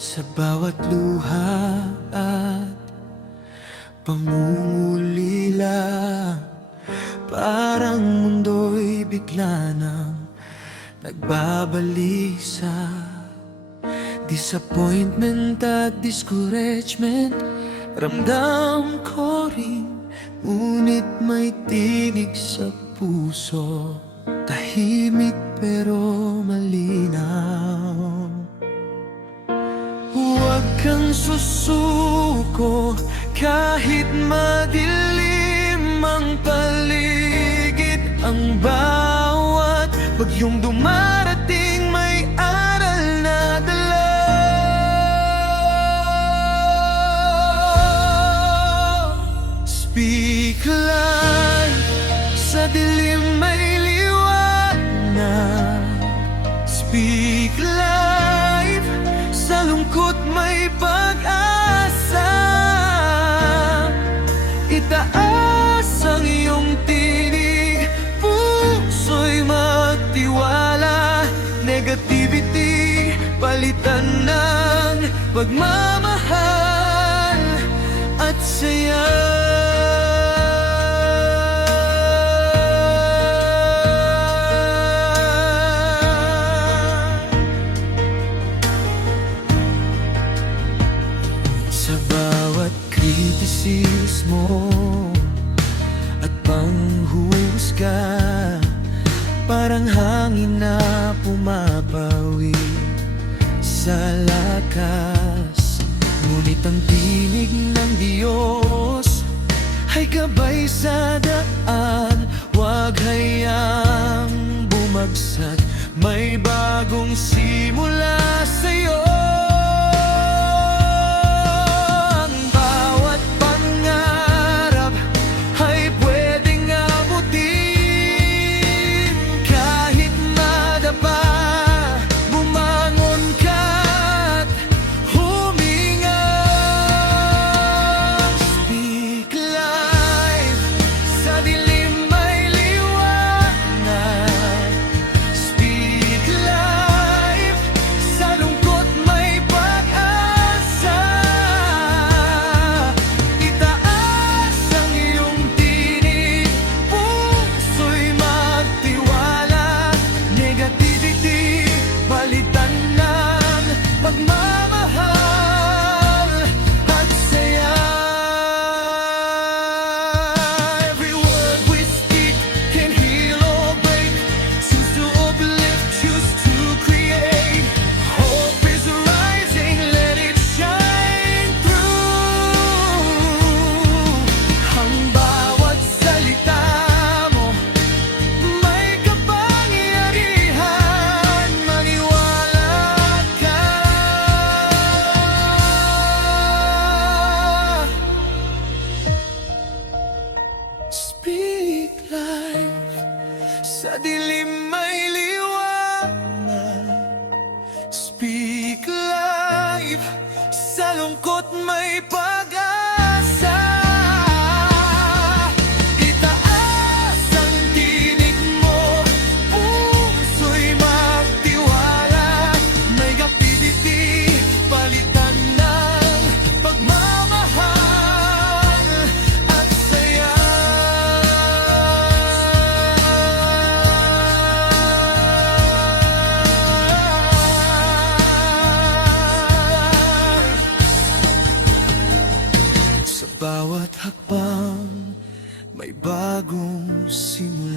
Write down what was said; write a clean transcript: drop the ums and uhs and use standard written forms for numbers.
Sa bawat luha at pangungulila, parang mundo'y bigla nang nagbabalisa. Disappointment at discouragement, ramdam ko rin, ngunit may tinig sa puso. Tahimik pero malinaw. Huwag kang susuko kahit madilim ang paligid. Ang bawat bagyong dumarating may aral na dala. Speak life, sa dilim may liwanag. Speak life, sa lungkot may pag-asa. Itaas ang iyong tinig, puso'y magtiwala. Negativity, palitan ng pagmamahal at saya. Sa bawat kritisismo at panghusga, parang hangin na pumapawi sa lakas. Ngunit ang tinig ng Diyos ay gabay sa daan. Huwag hayang bumagsak, may bagong simula sa'yo. Speak life, sa dilim may liwanag. Speak life, sa lungkot may pag-asa. Itaas ang tinig mo, puso'y magtiwala. May gapiditi, palitan ng pagmamahal at saya. Bawat hakbang may bagong simula.